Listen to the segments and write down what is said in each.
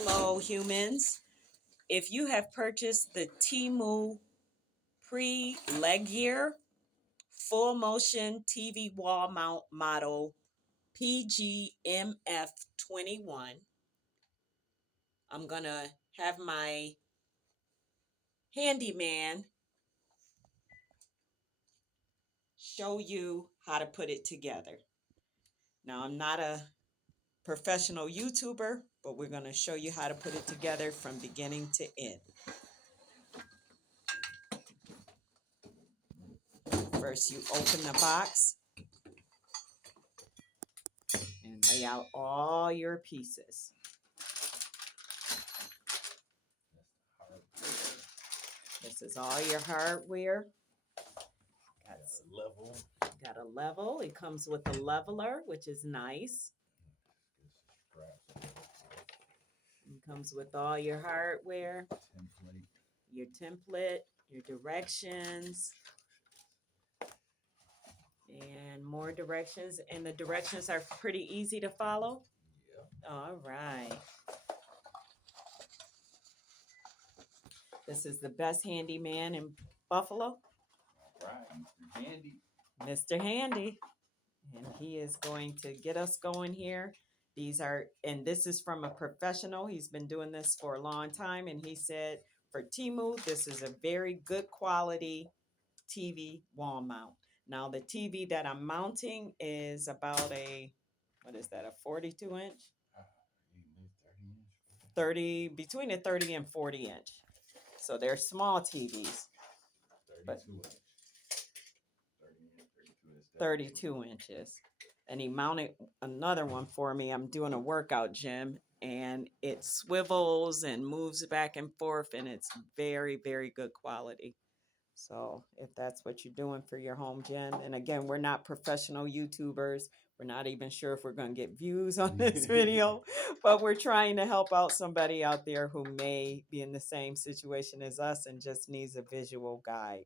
Hello, humans. If you have purchased the Temu Perlegear full motion TV wall mount model PGMF21, I'm going to have my handyman show you how to put it together. Now, I'm not a professional YouTuber, but we're going to show you how to put it together from beginning to end. First, you open the box and lay out all your pieces. This is all your hardware. Got a level. It comes with a leveler, which is nice. It comes with all your hardware, your template, your directions, and more directions. And the directions are pretty easy to follow. Yeah. All right. This is the best handyman in Buffalo. All right, Mr. Handy. Mr. Handy. And he is going to get us going here. And this is from a professional. He's been doing this for a long time. And he said for Temu, this is a very good quality TV wall mount. Now, the TV that I'm mounting is about a 42 inch? 30, between a 30 and 40 inch. So they're small TVs. 32 inches. And he mounted another one for me. I'm doing a workout gym and it swivels and moves back and forth and it's very, very good quality. So if that's what you're doing for your home gym, and again, we're not professional YouTubers. We're not even sure if we're going to get views on this video, but we're trying to help out somebody out there who may be in the same situation as us and just needs a visual guide.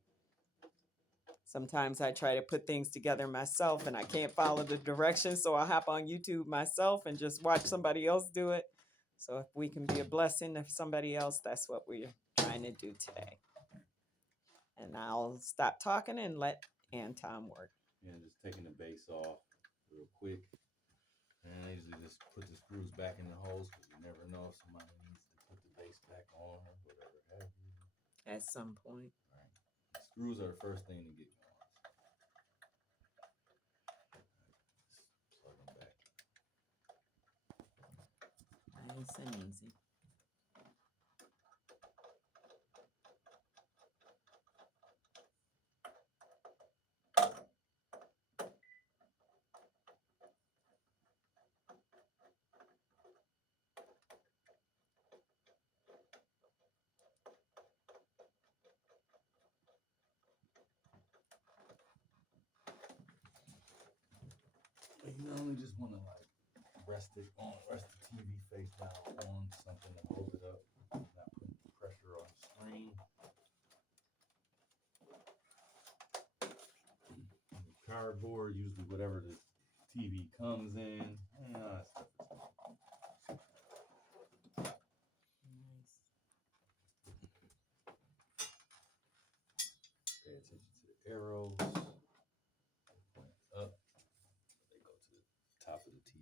Sometimes I try to put things together myself and I can't follow the directions, so I'll hop on YouTube myself and just watch somebody else do it. So if we can be a blessing to somebody else, that's what we're trying to do today. And I'll stop talking and let Anton work. Yeah, just taking the base off real quick. And I usually just put the screws back in the holes because you never know if somebody needs to put the base back on or whatever have you. At some point. Right. The screws are the first thing to get going. Plug them back. Nice and easy. You normally just want to rest the TV face down on something to hold it up, not putting pressure on the screen. Cardboard, usually whatever the TV comes in. That stuff is Nice. pay attention to the arrows. They point up. They go to the top of the TV.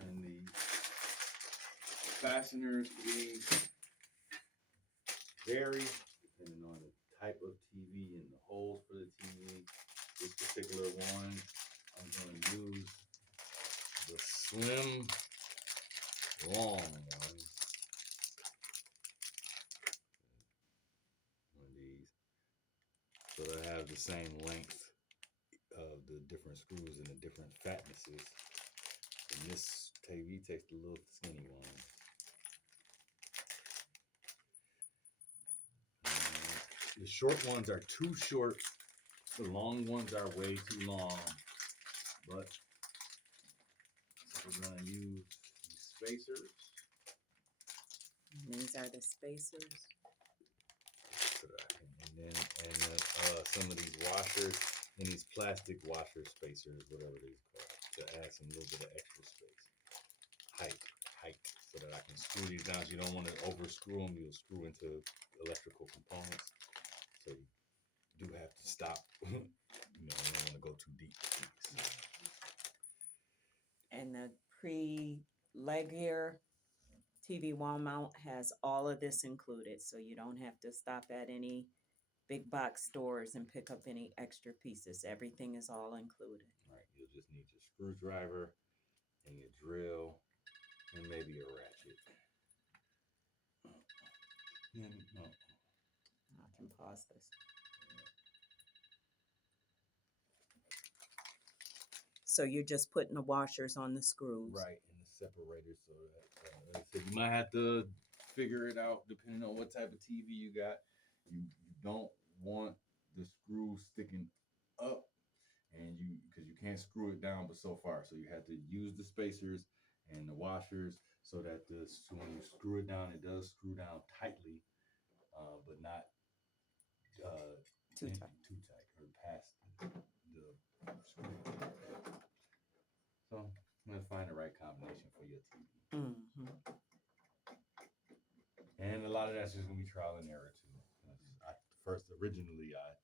And the fasteners for these vary depending on the type of TV and the holes for the TV. This particular one, I'm going to use the slim, long one. One of these. So they have the same length of the different screws and the different fatnesses. And this TV takes the little skinny one. The short ones are too short. The long ones are way too long. But we're going to use these spacers. These are the spacers. And then some of these washers. and these plastic washer spacers, whatever these called, to add some little bit of extra space. Height, so that I can screw these down. So you don't want to over screw them. You'll screw into electrical components. So you do have to stop. You don't want to go too deep with these. And the Perlegear TV wall mount has all of this included, so you don't have to stop at any big box stores and pick up any extra pieces. Everything is all included. Right, you'll just need your screwdriver and your drill and maybe a ratchet. No. I can pause this. So you're just putting the washers on the screws. Right, and the separator, so that like I said, you might have to figure it out depending on what type of TV you got. You don't want the screw sticking up, and because you can't screw it down but so far. So you have to use the spacers and the washers so that so when you screw it down, it does screw down tightly, but not Too tight. or past the screw. So I'm gonna find the right combination for your TV. Mm-hmm. And a lot of that's just gonna be trial and error too. Originally I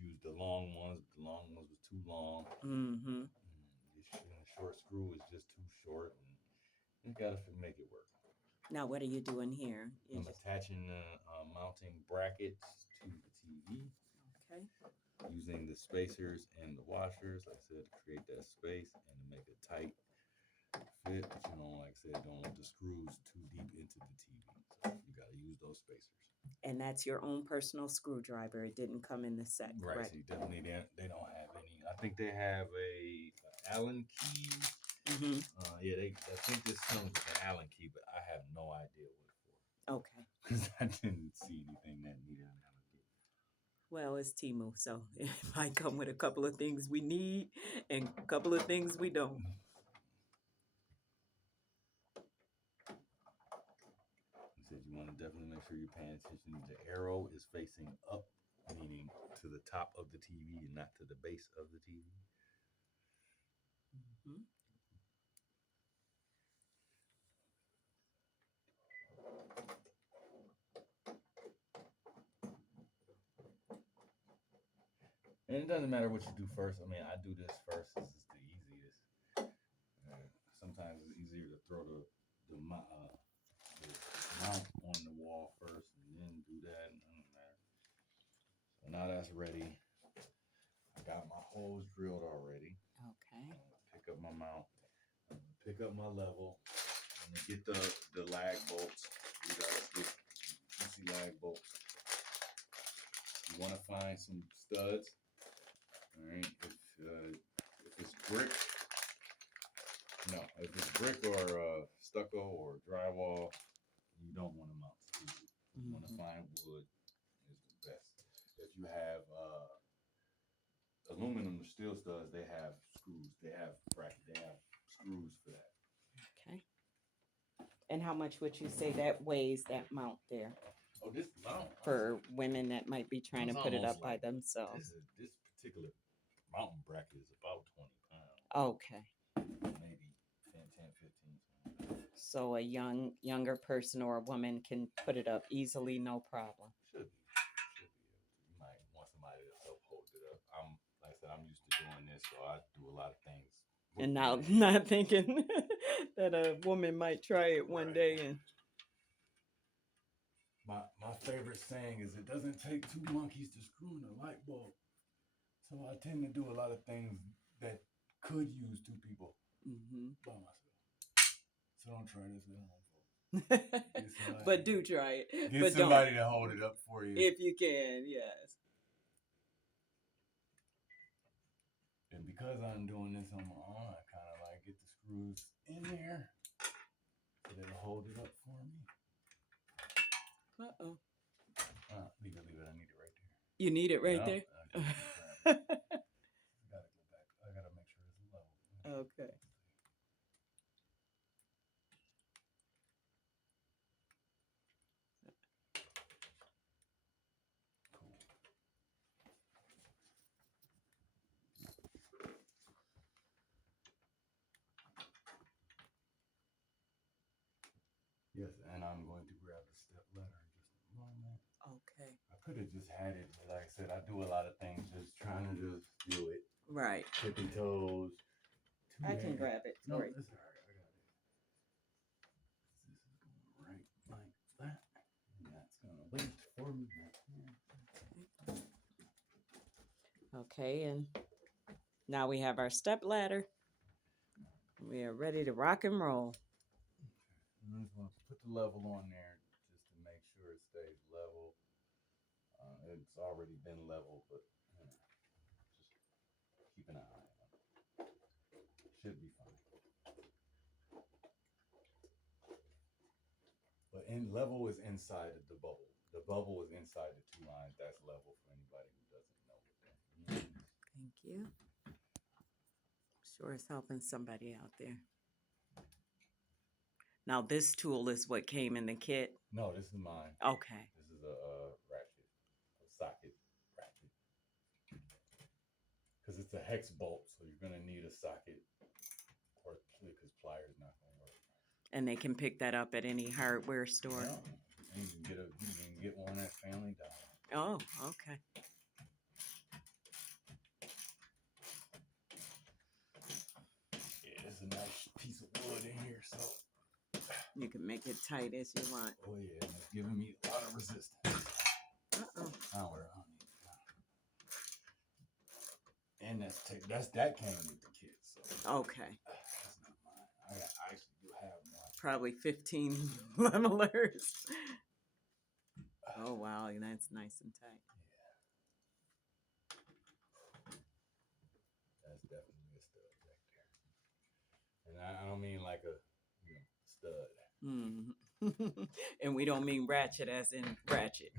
used the long ones, but the long ones was too long. Mm-hmm. The short screw is just too short, and you gotta make it work. Now, what are you doing here? I'm attaching the mounting brackets to the TV. Okay. Using the spacers and the washers, like I said, to create that space and to make a tight fit. But like I said, don't want the screws too deep into the TV. So you got to use those spacers. And that's your own personal screwdriver. It didn't come in the set, Right. correct? So definitely they don't have any. I think they have a Allen key. Mm-hmm. I think this comes with an Allen key, but I have no idea what for. Okay. Because I didn't see anything that needed an Allen key. Well, it's Temu, so it might come with a couple of things we need and a couple of things we don't. Said you want to definitely make sure you're paying attention. The arrow is facing up, meaning to the top of the TV and not to the base of the TV. Mm-hmm. And it doesn't matter what you do first. I mean, I do this first. This is the easiest. Sometimes it's easier to throw the mount on the wall first and then do that. It doesn't matter. So now that's ready. I got my holes drilled already. Okay. Pick up my mount. Pick up my level. I'm gonna get the lag bolts. These are the easy lag bolts. You want to find some studs. All right. If it's brick, no. If it's brick or stucco or drywall, you don't want to mount to. You want to find wood is the best. If you have aluminum or steel studs, they have screws. They have brackets. They have screws for that. Okay. And how much would you say that weighs, that mount there? Oh, this mount for women that might be trying to put it up by themselves. This particular mountain bracket is about 20 pounds. Okay. Maybe 10, 15. So a younger person or a woman can put it up easily, no problem. Should be. You might want somebody to help hold it up. Like I said, I'm used to doing this, so I do a lot of things. And now, not thinking that a woman might try it one day and. My favorite saying is, it doesn't take two monkeys to screw in a light bulb. So I tend to do a lot of things that could use two people by myself. So don't try this at home. But do try it. Get somebody to hold it up for you. If you can, yes. And because I'm doing this on my own, I kind of like get the screws in there so they'll hold it up for me. Uh-oh. Leave it. I need it right there. You need it right there? I gotta go back. I gotta make sure it's level. Okay. Cool. just had it. But like I said, I do a lot of things just trying to just do it. Right. Tippy toes. I can grab it. No, Right. that's all right. I got it. This is going right like that. And that's going to wait for me right here. Okay, and now we have our step ladder. We are ready to rock and roll. I'm just going to put the level on there just to make sure it stays level. It's already been level, but just keep an eye on it. Should be fine. But level is inside of the bubble. The bubble is inside the two lines. That's level for anybody who doesn't know what that means. Thank you. Sure is helping somebody out there. Now this tool is what came in the kit. No, this is mine. Okay. This is a ratchet, a socket ratchet. Because it's a hex bolt, so you're gonna need a socket, or because pliers not gonna work. And they can pick that up at any hardware store. Yeah. And you can get one at Family Dollar. Oh, okay. Yeah, it's a nice piece of wood in here, so You can make it tight as you want. oh yeah, and it's giving me a lot of resistance. Uh-oh. Oh, we're on it. And that came with the kit, so Okay. that's not mine. I actually do have one. Probably 15 levelers. Oh wow, that's nice and tight. Yeah. That's definitely a stud right there. And I don't mean like a stud. Mm. And we don't mean ratchet as in ratchet.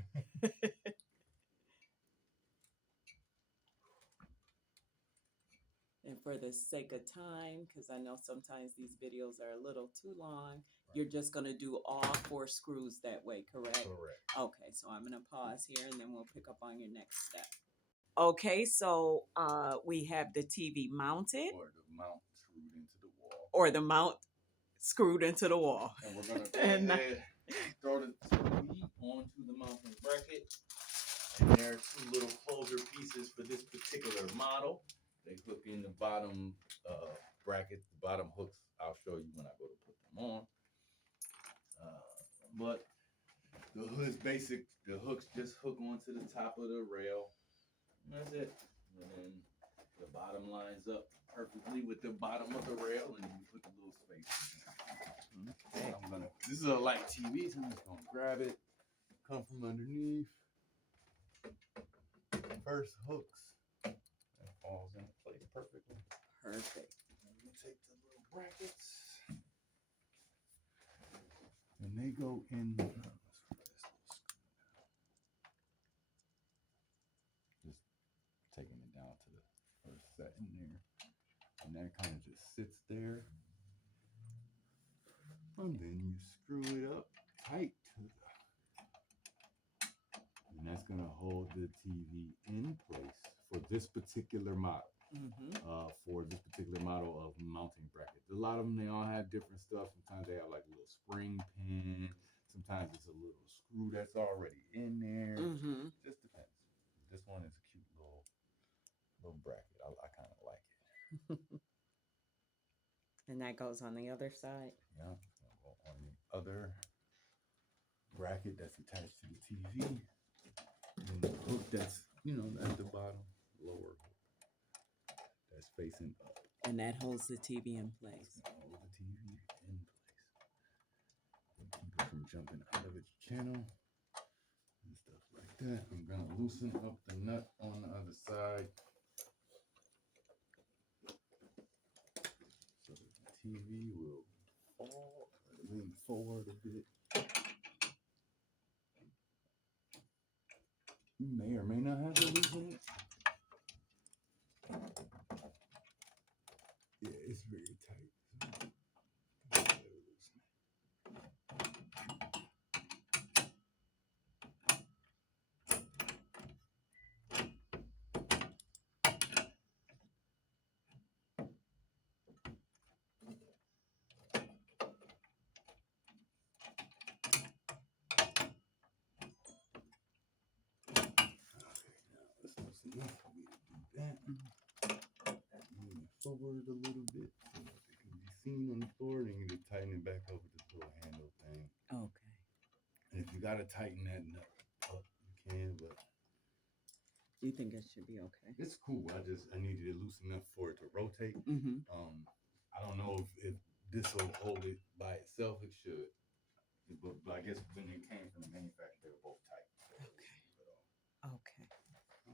And for the sake of time, because I know sometimes these videos are a little too long, right, you're just going to do all 4 screws that way, correct? Correct. Okay, so I'm going to pause here and then we'll pick up on your next step. Okay, so we have the TV mounted. Or the mount screwed into the wall. Or the mount screwed into the wall. And we're going to go ahead and throw the TV onto the mounting bracket. And there are 2 little closure pieces for this particular model. They hook in the bottom bracket, the bottom hooks. I'll show you when I go to put them on. But the hood's basic. The hooks just hook onto the top of the rail. And that's it. And then the bottom lines up perfectly with the bottom of the rail, and you put the little space in there. Okay. This is a light TV, so I'm just gonna grab it, come from underneath. First hooks. That falls into place perfectly. Perfect. And we take the little brackets, and they go in. Just taking it down to the first set in there, and that kind of just sits there. And then you screw it up tight to the, and that's gonna hold the TV in place for this particular model. For this particular model of mounting brackets. A lot of them, they all have different stuff. Sometimes they have like a little spring pin. Sometimes it's a little screw that's already in there. Just depends. This one is a cute little bracket. I kind of like it. And that goes on the other side. Yeah, go on the other bracket that's attached to the TV. And the hook that's at the bottom, lower hook. That's facing up. And that holds the TV in place. Hold the TV in place. And keep it from jumping out of its channel and stuff like that. I'm going to loosen up the nut on the other side so that the TV will fall, lean forward a bit. You may or may not have to loosen it. Yeah, it's very tight. over it a little bit so it can be seen on the floor. Then you just tighten it back up with this little handle thing. Okay. And if you gotta tighten that nut up, you can, but You think it should be okay? it's cool. I needed it loose enough for it to rotate. Mm-hmm. I don't know if this will hold it by itself. It should, but I guess when it came from the manufacturer, they were both tight. So Okay.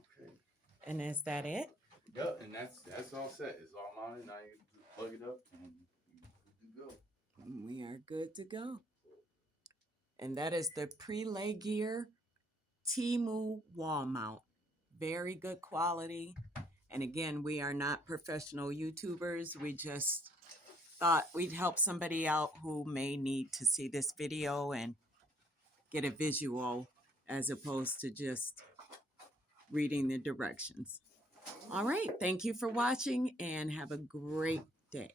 okay. And is that it? Yep, and that's all set. It's all mounted. Now you just plug it up and you're good to go. We are good to go. And that is the Perlegear Temu wall mount. Very good quality. And again, we are not professional YouTubers. We just thought we'd help somebody out who may need to see this video and get a visual as opposed to just reading the directions. All right. Thank you for watching and have a great day.